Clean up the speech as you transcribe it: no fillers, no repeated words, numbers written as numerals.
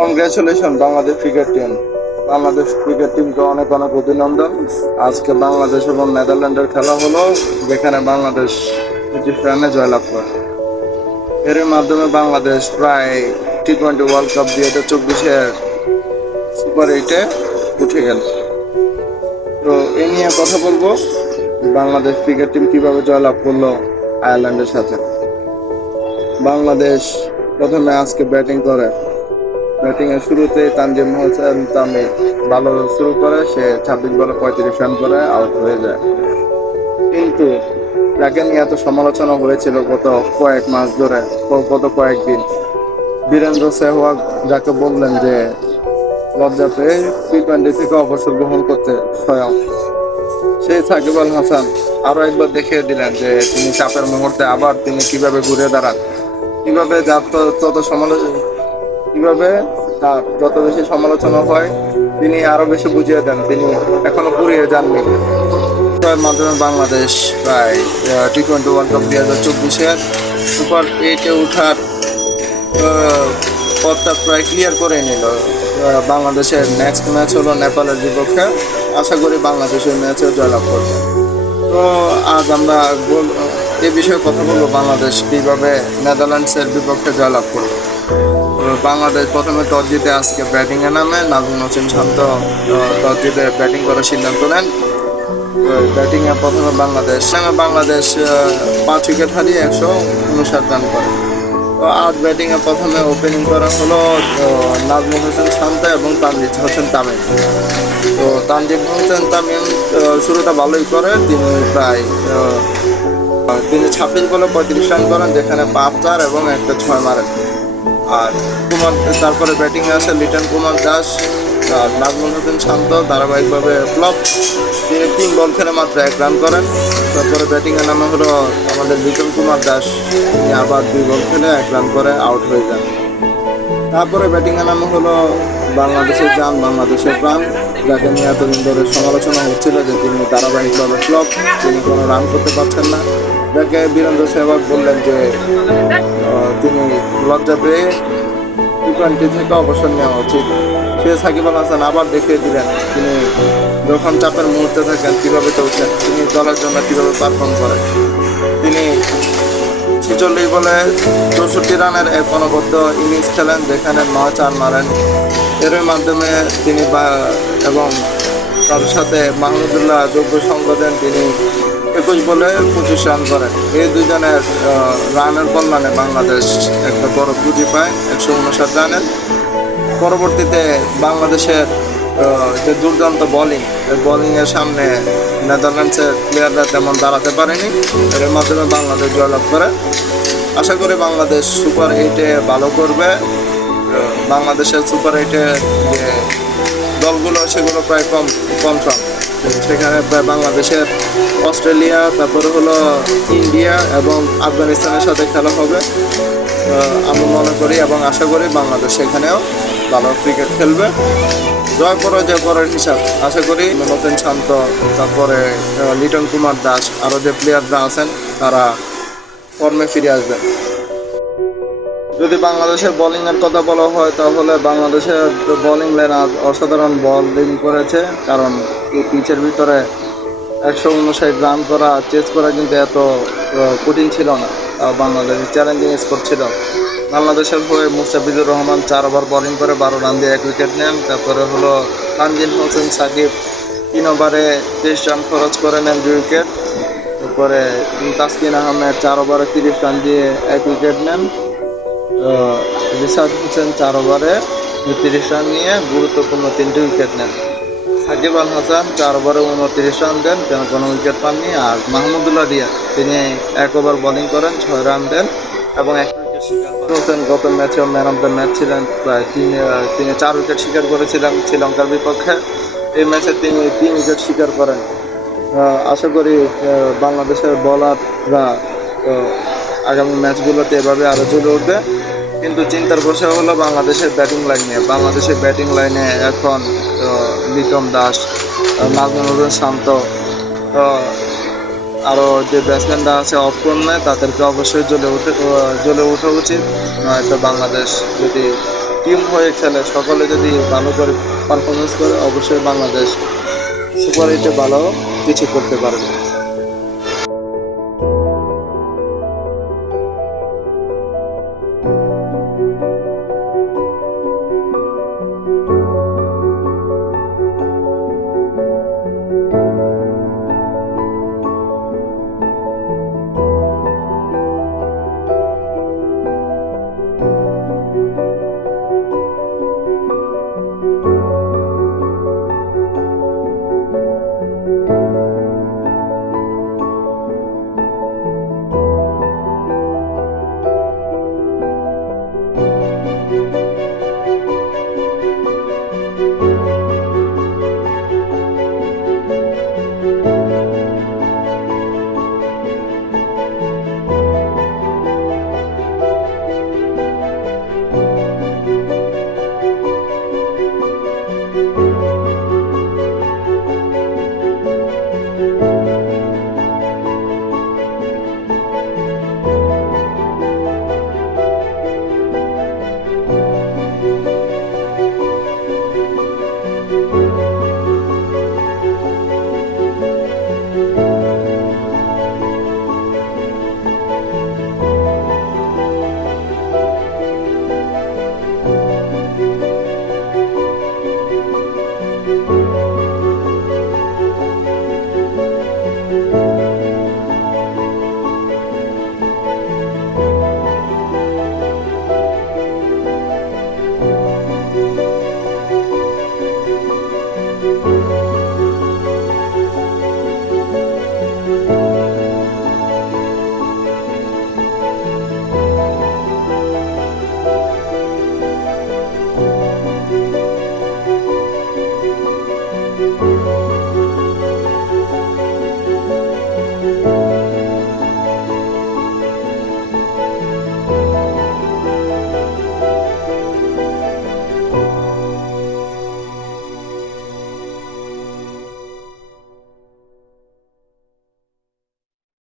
Congratulation Bangladesh cricket team. Bangladesh cricket টিমকে অনেক অনেক অভিনন্দন। আজকে বাংলাদেশ এবং নেদারল্যান্ডের খেলা হলো, যেখানে বাংলাদেশ 25 রানে জয়লাভ করে। এর মাধ্যমে বাংলাদেশ প্রায় টি-20 ওয়ার্ল্ড কাপ 2024-এর সুপার 8-এ উঠে গেল। তো এ নিয়ে কথা বলবো, বাংলাদেশ ক্রিকেট টিম কিভাবে জয়লাভ করলো আয়ারল্যান্ডের সাথে। বাংলাদেশ প্রথমে আজকে ব্যাটিং করে। ব্যাটিং এর শুরুতে তানজিম হোসেন তামিম ভালো শুরু করে, সে 26 বলে 35 রান করে আউট হয়ে যায়। কিন্তু তাকে নিয়ে এত সমালোচনা হয়েছিল গত কয়েক মাস ধরে, গত কয়েকদিন। বীরেন্দ্র সেহওয়াগ যাকে বললেন যে লজ্জা পেয়ে টি-20 থেকে অবসর গ্রহণ করতে স্বয়ং, সেই সাকিব আল হাসান আরো একবার দেখিয়ে দিলেন যে তিনি চাপের মুহূর্তে আবার তিনি কিভাবে ঘুরে দাঁড়ান, কিভাবে কিভাবে তার যত বেশি সমালোচনা হয় তিনি আরো বেশি বুঝিয়ে দেন, তিনি এখনো পুড়িয়ে যাননি। এর মাধ্যমে বাংলাদেশ প্রায় টি-20 ওয়ার্ল্ড কাপ 2024-এর সুপার 8-এ ওঠার পথটা প্রায় ক্লিয়ার করে নিল। বাংলাদেশের নেক্সট ম্যাচ হলো নেপালের বিপক্ষে। আশা করি বাংলাদেশ ওই ম্যাচে জয়লাভ করবে। তো আজ আমরা এই বিষয়ে কথা বলবো, বাংলাদেশ কিভাবে নেদারল্যান্ডসের বিপক্ষে জয়লাভ করবে। বাংলাদেশ প্রথমে টস জিতে আজকে ব্যাটিংয়ে নামে। নাজমুল হোসেন শান্ত টস জিতে ব্যাটিং করার সিদ্ধান্ত নেন। ব্যাটিংয়ে প্রথমে বাংলাদেশ 5 উইকেট হারিয়ে 159 রান করে। তো আজ ব্যাটিংয়ে প্রথমে ওপেনিং করা হলো নাজমুল হোসেন শান্ত এবং তানজিদ হোসেন তামিম। তো তানজিদ হোসেন তামিম শুরুটা ভালোই করে, তিনি 26 বলে 35 রান করেন, যেখানে 5 চার এবং একটা 6 মারেন। আর তারপরে ব্যাটিংয়ে আসে লিটন কুমার দাস আর নাজমুল হোসেন শান্ত ধারাবাহিকভাবে ফ্লপ, তিনি 3 বল খেলে মাত্র 1 রান করেন। তারপরে ব্যাটিংয়ে নামা হলো আমাদের লিটন কুমার দাস, তিনি আবার 2 বল খেলে 1 রান করে আউট হয়ে যান। তারপরে ব্যাটিংয়ে নামা হলো বাংলাদেশের জান, বাংলাদেশের প্রাণ, যাকে নিয়ে এতদিন ধরে সমালোচনা হচ্ছিল যে তিনি ধারাবাহিকভাবে ফ্লপ, তিনি কোনো রান করতে পারছেন না, যাকে বীরেন্দ্র সেহবাগ বললেন যে তিনি লজ্জা পেয়ে টি-20 থেকে অবসর নেওয়া উচিত। সে সাকিব আল হাসান আবার দেখিয়ে দিলেন তিনি যখন চাপের মুহূর্তে থাকেন কীভাবে চলছেন, তিনি দলের জন্য কীভাবে পারফর্ম করেন। তিনি 46 বলে 64 রানের এক অনবদ্য ইনিংস খেলেন, যেখানে 9 চার মারেন। এর মাধ্যমে তিনি এবং তার সাথে মাহমুদুল্লাহ যোগ্য সঙ্গ দেন, তিনি 21 বলে 25 রান করেন। এই দুজনের রানের কল্যাণে বাংলাদেশ একটা বড় পুঁজি পায় 159 রানের। পরবর্তীতে বাংলাদেশের যে দুর্দান্ত বোলিংয়ের সামনে নেদারল্যান্ডসের প্লেয়াররা তেমন দাঁড়াতে পারেনি। এর মাধ্যমে বাংলাদেশ জয়লাভ করে। আশা করি বাংলাদেশ সুপার 8-এ ভালো করবে। বাংলাদেশের সুপার 8-এ যে দলগুলো সেগুলো প্রায় কনফার্ম। সেখানে প্রায় বাংলাদেশের অস্ট্রেলিয়া, তারপরে হলো ইন্ডিয়া এবং আফগানিস্তানের সাথে খেলা হবে আমি মনে করি, এবং আশা করি বাংলাদেশ সেখানেও ভালো ক্রিকেট খেলবে। জয় পরাজয় করার হিসাব আশা করি নতুন শান্ত, তারপরে লিটন কুমার দাস, আরও যে প্লেয়াররা আছেন তারা ফর্মে ফিরে আসবেন। যদি বাংলাদেশের বোলিংয়ের কথা বলা হয় তাহলে বাংলাদেশের বোলিং লাইন অসাধারণ বোলিং করেছে, কারণ এই পিচের ভিতরে 159 রান করা, চেস করা কিন্তু এত কঠিন ছিল না। বাংলাদেশের চ্যালেঞ্জিং স্কোর ছিল। বাংলাদেশের হয়ে মুস্তাফিজুর রহমান 4 ওভার বোলিং করে 12 রান দিয়ে 1 উইকেট নেন। তারপরে হলো তানজিম হোসেন সাকিব 3 ওভারে 23 রান খরচ করে নেন 2 উইকেট। তারপরে তাসকিন আহমেদ 4 ওভারে 30 রান দিয়ে 1 উইকেট নেন। রিশাদ হোসেন 4 ওভারে 30 রান নিয়ে গুরুত্বপূর্ণ 3টি উইকেট নেন। সাকিব আল হাসান 4 ওভারে 29 রান দেন, কেন কোনো উইকেট পাননি। আর মাহমুদুল্লাহ রিয়াদ তিনি 1 ওভার বোলিং করেন, 6 রান দেন এবং 1 উইকেট শিকার করেন। গত ম্যাচে ম্যান অফ দ্য ম্যাচ ছিলেন, প্রায় তিনি 4 উইকেট শিকার করেছিলেন শ্রীলঙ্কার বিপক্ষে। এই ম্যাচে তিনি 3 উইকেট শিকার করেন। আশা করি বাংলাদেশের বোলাররা আগামী ম্যাচগুলোতে এভাবে আরও চলে উঠবে। কিন্তু চিন্তার বিষয় হলো বাংলাদেশের ব্যাটিং লাইন নিয়ে। বাংলাদেশের ব্যাটিং লাইনে এখন লিটন দাস, নাজমুল হোসেন শান্ত, আরও যে ব্যাটসম্যানরা আছে অফ ফর্মে, তাদেরকে অবশ্যই জ্বলে ওঠা উচিত। নয়তো বাংলাদেশ যদি টিম হয়ে খেলে, সকলে যদি ভালো করে পারফরমেন্স করে, অবশ্যই বাংলাদেশ সুপার 8-এ ভালো কিছু করতে পারবে।